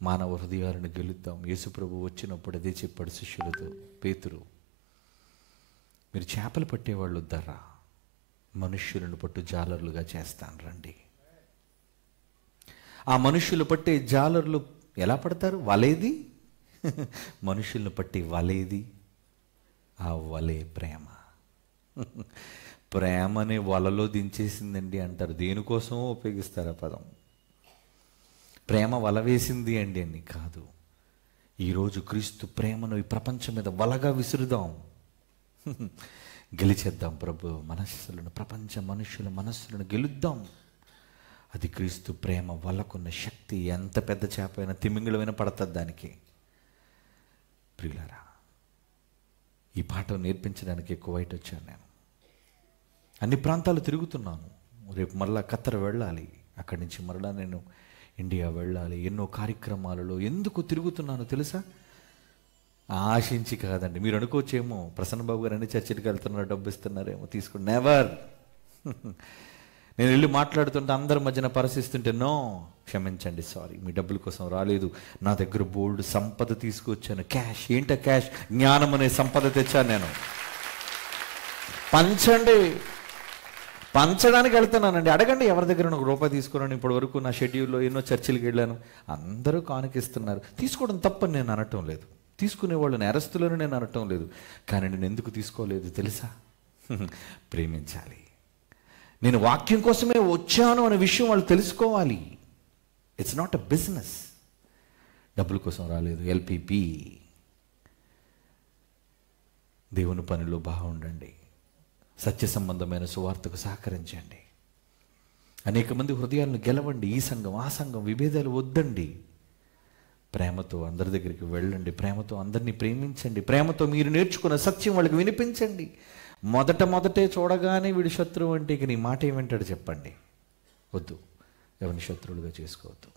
మానవ హృదయాలను గెలుద్దాం. యేసుప్రభు వచ్చినప్పుడు అదే చెప్పాడు శిష్యులతో. పేతురు, మీరు చేపలు పట్టేవాళ్ళు వద్దరా, మనుష్యులను పట్టు జాలర్లుగా చేస్తాను రండి. ఆ మనుష్యులు పట్టే జాలర్లు ఎలా పడతారు? వలేది మనుషులను పట్టి వలేది? ఆ వలే ప్రేమ. ప్రేమనే వలలో దించేసిందండి అంటారు. దేనికోసమో ఉపయోగిస్తారు ఆ పదం. ప్రేమ వల వేసింది అండి అని కాదు. ఈరోజు క్రీస్తు ప్రేమను ఈ ప్రపంచం మీద వలగా విసురుదాం. గెలిచేద్దాం ప్రభు మనస్సులను, ప్రపంచ మనుషుల మనస్సులను గెలుద్దాం. అది క్రీస్తు ప్రేమ వలకున్న శక్తి. ఎంత పెద్ద చేప అయినా తిమింగళమైనా పడుతుంది దానికి. ప్రియులారా, ఈ పాఠం నేర్పించడానికి కువైట్ వచ్చాను నేను. అన్ని ప్రాంతాలు తిరుగుతున్నాను. రేపు మరలా ఖత్తర్ వెళ్ళాలి. అక్కడి నుంచి మరలా నేను ఇండియా వెళ్ళాలి. ఎన్నో కార్యక్రమాలలో ఎందుకు తిరుగుతున్నానో తెలుసా? ఆశించి కాదండి. మీరు అనుకోవచ్చేమో ప్రసన్న బాబు గారు అన్ని చర్చికి వెళ్తున్నారు, డబ్బు ఇస్తున్నారేమో తీసుకోండి. నెవర్. నేను వెళ్ళి మాట్లాడుతుంటే అందరి మధ్యన పరిశీలిస్తుంటే నో, క్షమించండి, సారీ, మీ డబ్బుల కోసం రాలేదు. నా దగ్గర బోల్డ్ సంపద తీసుకొచ్చాను. క్యాష్. ఏంట క్యాష్? జ్ఞానం అనే సంపద తెచ్చాను నేను. పంచండి. పంచడానికి వెళ్తున్నానండి. అడగండి ఎవరి దగ్గర ఒక రూపాయి తీసుకున్నాను. ఇప్పటి వరకు నా షెడ్యూల్లో ఎన్నో చర్చిలకు వెళ్ళాను. అందరూ కానుకిస్తున్నారు. తీసుకోవడం తప్పని నేను అనటం లేదు. తీసుకునేవాళ్ళు నేరస్తులను నేను అనటం లేదు. కానీ నేను ఎందుకు తీసుకోలేదు తెలుసా? ప్రేమించాలి. నేను వాక్యం కోసమే వచ్చాను అనే విషయం వాళ్ళు తెలుసుకోవాలి. It's not a business. డబ్బుల కోసం రాలేదు. ఎల్పిపి. దేవుని పనిలో బాగుండండి. సత్య సంబంధమైన సువార్తకు సహకరించండి. అనేక మంది హృదయాలను గెలవండి. ఈ సంఘం ఆ సంఘం విభేదాలు వద్దండి. ప్రేమతో అందరి దగ్గరికి వెళ్ళండి. ప్రేమతో అందరినీ ప్రేమించండి. ప్రేమతో మీరు నేర్చుకున్న సత్యం వాళ్ళకి వినిపించండి. మొదటే చూడగానే వీడి శత్రువు అంటే ఇక నీ మాట ఏమంటాడు చెప్పండి? వద్దు. ఎవరిని శత్రువులుగా చేసుకోవద్దు.